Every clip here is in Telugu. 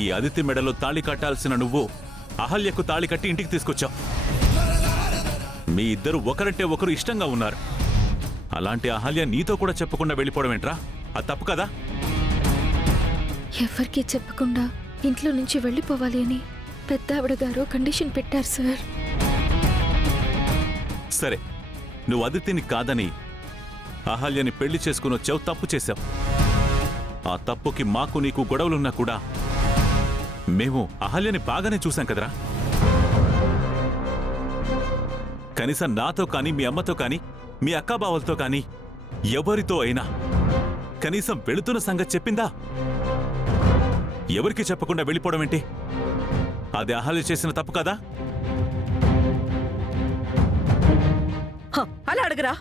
ఈ అదితి మెడలో తాళి కట్టాల్సిన నువ్వు అహల్యకు తాళి కట్టి ఇంటికి తీసుకొచ్చావు. మీ ఇద్దరు ఒకరంటే ఒకరు ఇష్టంగా ఉన్నారు. అలాంటి అహల్య నీతో కూడా చెప్పకుండా వెళ్ళిపోవడం ఏంట్రా? అది తప్పు కదా? ఎవరికీ చెప్పకుండా ఇంట్లో నుంచి వెళ్ళిపోవాలి అని పెద్ద ఆవిడ గారు కండిషన్ పెట్టారు సార్. సరే, నువ్వు అదితిని కాదని అహల్యని పెళ్లి చేసుకుని వచ్చావు, తప్పు చేశావు. ఆ తప్పుకి మాకు నీకు గొడవలున్నా కూడా మేము అహల్యని బాగానే చూశాం కదరా. కనీసం నాతో కానీ, మీ అమ్మతో కానీ, మీ అక్కాబావలతో కానీ ఎవరితో అయినా కనీసం వెళుతున్న సంగతి చెప్పిందా? ఎవరికి చెప్పకుండా వెళ్ళిపోవడం ఏంటి? అది అహల్య చేసిన తప్పు కదా? అలా అడగరా?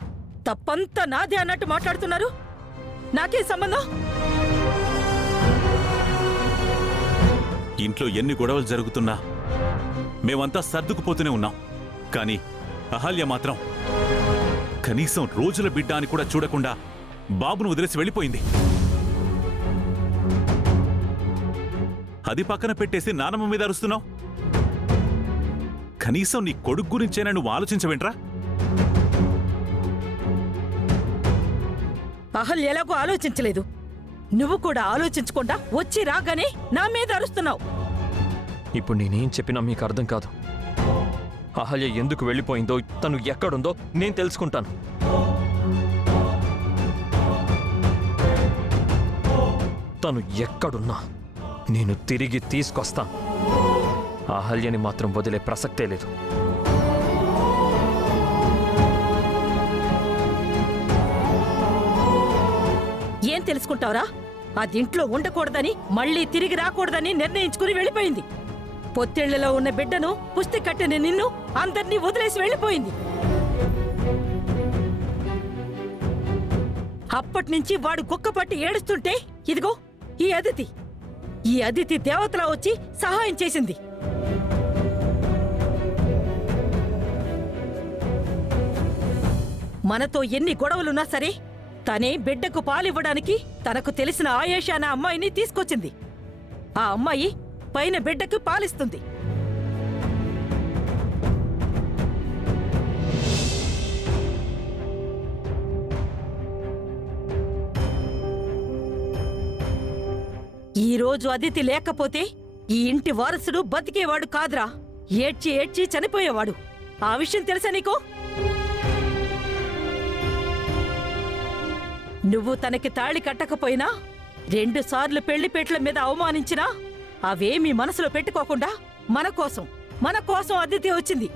తప్పంతా నాదే అన్నట్టు మాట్లాడుతున్నారు. నాకే సంబంధం? ఇంట్లో ఎన్ని గొడవలు జరుగుతున్నా మేమంతా సర్దుకుపోతూనే ఉన్నాం. కానీ అహల్య మాత్రం కనీసం రోజుల బిడ్డ అని కూడా చూడకుండా బాబును వదిలేసి వెళ్ళిపోయింది. అది పక్కన పెట్టేసి నానమ్మ మీద అరుస్తున్నావు. కనీసం నీ కొడుకు గురించైనా నువ్వు ఆలోచించవేంట్రా? అహల్య ఎలాగో ఆలోచించలేదు. నువ్వు కూడా ఆలోచించకుండా వచ్చి రాగానే నా మీద అరుస్తున్నావు. ఇప్పుడు నేనేం చెప్పినా మీకు అర్థం కాదు. అహల్య ఎందుకు వెళ్ళిపోయిందో, తను ఎక్కడుందో నేను తెలుసుకుంటాను. తను ఎక్కడున్నా నేను తిరిగి తీసుకొస్తాను. అహల్యని మాత్రం వదిలే ప్రసక్తే లేదు. ఏం తెలుసుకుంటావురా? అదింట్లో ఉండకూడదని, మళ్ళీ తిరిగి రాకూడదని నిర్ణయించుకుని వెళ్ళిపోయింది. పొత్తిళ్లలో ఉన్న బిడ్డను, పుస్తి కట్టిన నిన్ను, అందర్నీ వదిలేసి వెళ్ళిపోయింది. అప్పటినుంచి వాడు కుక్కపట్టి ఏడుస్తుంటే ఇదిగో ఈ అదితి దేవతలా వచ్చి సహాయం చేసింది. మనతో ఎన్ని గొడవలున్నా సరే తనే బిడ్డకు పాలివ్వడానికి తనకు తెలిసిన ఆయేషా అనే అమ్మాయిని తీసుకొచ్చింది. ఆ అమ్మాయి పైన బిడ్డకు పాలిస్తుంది. ఈరోజు అదితి లేకపోతే ఈ ఇంటి వారసుడు బతికేవాడు కాదురా. ఏడ్చి ఏడ్చి చనిపోయేవాడు. ఆ విషయం తెలుసా నీకు? నువ్వు తనకి తాళి కట్టకపోయినా, 2 సార్లు పెళ్లిపేటల మీద అవమానించినా అవేమీ మనసులో పెట్టుకోకుండా మన కోసం అదితి వచ్చింది.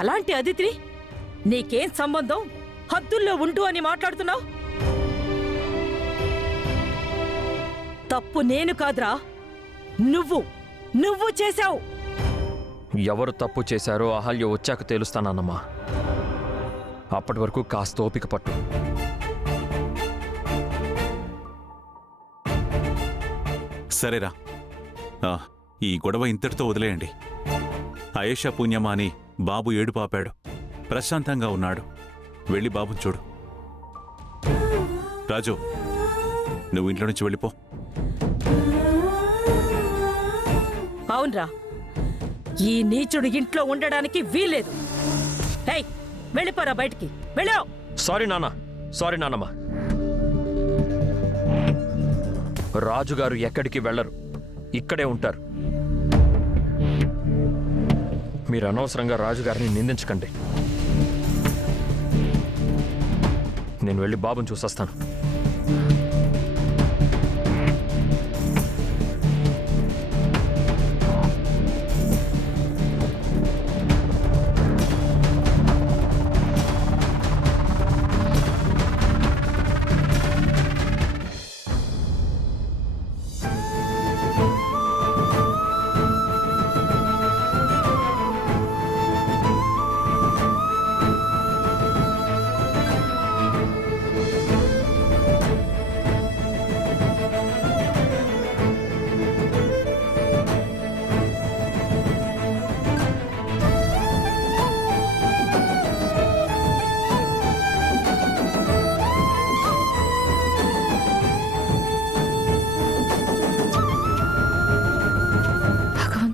అలాంటి అదితిని నీకేం సంబంధం? హద్దుల్లో ఉండు అని మాట్లాడుతున్నావు. తప్పు నేను కాదురా, నువ్వు చేశావు. ఎవరు తప్పు చేశారో అహల్య వచ్చాక తేలుస్తానమ్మా. అప్పటి వరకు కాస్త ఓపిక పట్టు. సరేరా, ఈ గొడవ ఇంతటితో వదిలేయండి. ఆయేషా పుణ్యమా అని బాబు ఏడుపాపాడు, ప్రశాంతంగా ఉన్నాడు. వెళ్ళి బాబుని చూడు. రాజు, నువ్వు ఇంట్లో నుంచి వెళ్ళిపో. అవునరా, ఈ నీచుడు ఇంట్లో ఉండడానికి వీల్లేదు. వెళ్ళిపోరా బయటికి, వెళ్ళావు. సారీ నాన్నమ్మ. రాజుగారు ఎక్కడికి వెళ్ళరు, ఇక్కడే ఉంటారు. మీరు అనవసరంగా రాజుగారిని నిందించకండి. నేను వెళ్ళి బాబుని చూసొస్తాను.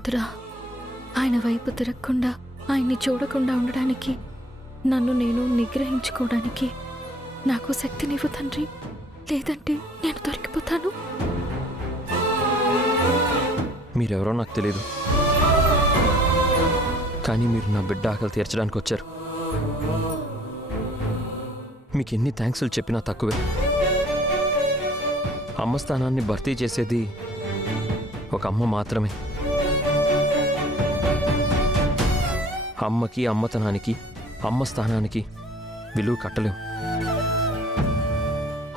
కూతురా. ఆయన వైపు తిరగకుండా, ఆయన్ని చూడకుండా ఉండడానికి, నన్ను నేను నిగ్రహించుకోవడానికి నాకు శక్తినివ్వు తండ్రి. లేదంటే నేను దొరికిపోతాను. మీరెవరో నాకు తెలియదు, కానీ మీరు నా బిడ్డ ఆకలి తీర్చడానికి వచ్చారు. మీకు ఎన్ని థ్యాంక్స్లు చెప్పినా తక్కువే. అమ్మ స్థానాన్ని భర్తీ చేసేది ఒక అమ్మ మాత్రమే. అమ్మకి, అమ్మతనానికి, అమ్మ స్థానానికి విలువ కట్టలేం.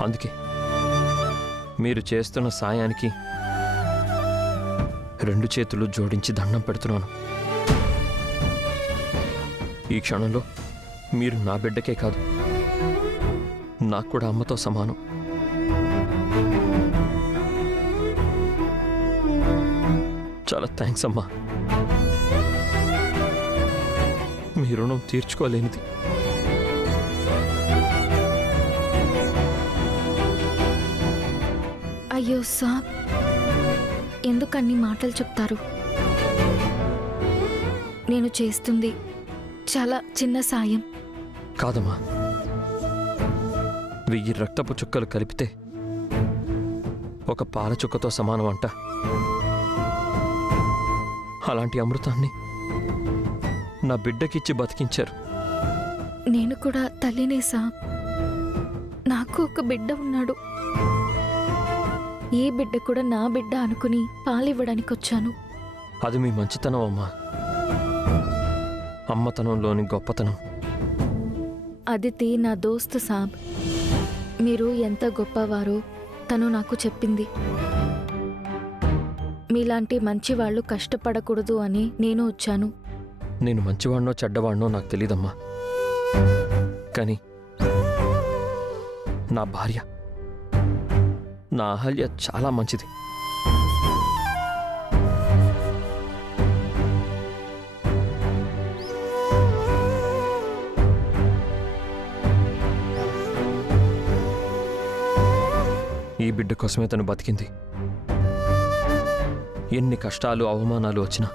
అందుకే మీరు చేస్తున్న సాయానికి 2 చేతులు జోడించి దండం పెడుతున్నాను. ఈ క్షణంలో మీరు నా బిడ్డకే కాదు, నాకు కూడా అమ్మతో సమానం. చాలా థ్యాంక్స్ అమ్మా. మీ రుణం తీర్చుకోలేనిది. అయ్యో సాబ్, ఎందుకన్ని మాటలు చెప్తారు? నేను చేస్తుంది చాలా చిన్న సాయం. కాదమ్మా, 1000 రక్తపు చుక్కలు కలిపితే ఒక పాల చుక్కతో సమానం అంట. అలాంటి అమృతాన్ని నా బిడ్డకిచ్చి బతికించారు. నేను కూడా తల్లినే సాబ్. నాకు ఒక బిడ్డ ఉన్నాడు. ఏ బిడ్డ కూడా నా బిడ్డ అనుకుని పాలివ్వడానికి వచ్చాను. అది మీ మంచితనం అమ్మా, అమ్మతనంలోని గొప్పతనం. అదితి నా దోస్తు సాబ్. మీరు ఎంత గొప్పవారో తను నాకు చెప్పింది. మీలాంటి మంచివాళ్ళు కష్టపడకూడదు అని నేను వచ్చాను. నేను మంచివాడినో చెడ్డవాడినో నాకు తెలీదమ్మా, కానీ నా భార్య, నా అహల్య చాలా మంచిది. ఈ బిడ్డ కోసమే తను బతికింది. ఎన్ని కష్టాలు, అవమానాలు వచ్చినా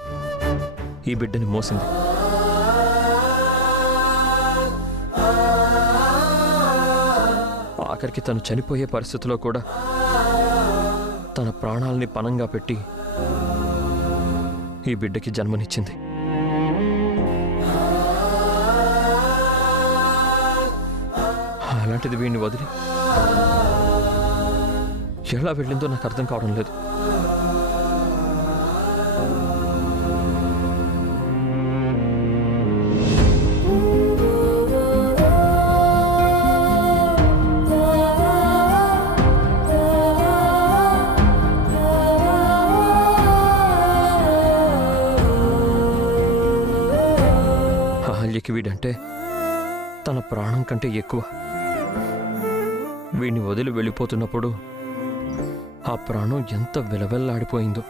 ఈ బిడ్డని మోసింది. ఆఖరికి తను చనిపోయే పరిస్థితిలో కూడా తన ప్రాణాలని పణంగా పెట్టి ఈ బిడ్డకి జన్మనిచ్చింది. అలాంటిది వీడిని వదిలి ఎలా వెళ్ళిందో నాకు అర్థం కావడం లేదు. అహల్యకి వీడంటే తన ప్రాణం కంటే ఎక్కువ. వీడిని వదిలి వెళ్ళిపోతున్నప్పుడు ఆ ప్రాణం ఎంత విలవెల్లాడిపోయిందో.